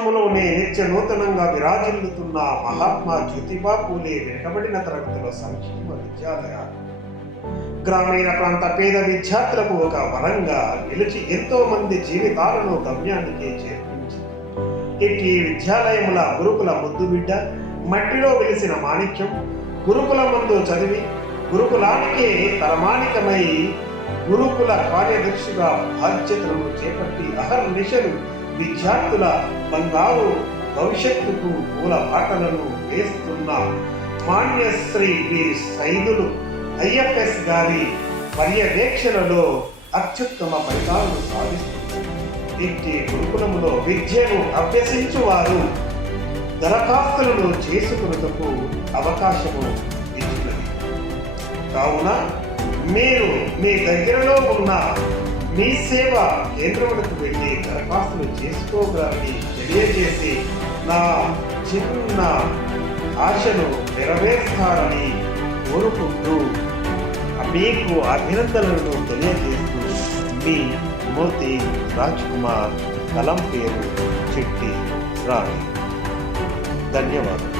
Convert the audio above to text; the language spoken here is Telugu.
దేశంలోనే నిత్య నూతనంగా విరాజిల్లుతున్న మహాత్మా జ్యోతిబా పూలే వెనుకబడిన తరగతుల సంక్షేమ విద్యాలయాలు గ్రామీణ ప్రాంత పేద విద్యార్థులకు ఒక వరంగా నిలిచి ఎంతో మంది జీవితాలను గమ్యానికి చేర్పించింది. ఇట్టి విద్యాలయముల గురుకుల ముద్దుబిడ్డ, మట్టిలో వెలిసిన మాణిక్యం, గురుకుల మందు చదివి గురుకులానికే తలమానికమై గురుకుల కార్యదర్శిగా బాధ్యతలను చేపట్టి అహర్నిశలు విద్యార్థుల బంగారు భవిష్యత్తుకు మూల బాటలను వేస్తున్న మాన్యశ్రీ వి సైదులు ఐఎఫ్ఎస్ గారి పర్యవేక్షణలో అత్యుత్తమ ఫలితాలను సాధిస్తున్నారు. ఇట్టి గురుకులములో విద్యను అభ్యసించువారు దరఖాస్తులను చేసుకున్నకు అవకాశము ఇచ్చినది. కావున మీరు మీ దగ్గరలో ఉన్న మీ సేవా కేంద్రములకు వెళ్ళి దరఖాస్తులు చేసుకోగలని తెలియజేసి నా చిన్న ఆశను నెరవేర్చాలని కోరుకుంటూ మీకు అభినందనలను తెలియజేస్తూ మీ మోతి రాజ్ కుమార్, కలం పేరు చెట్టి రాణి. ధన్యవాదాలు.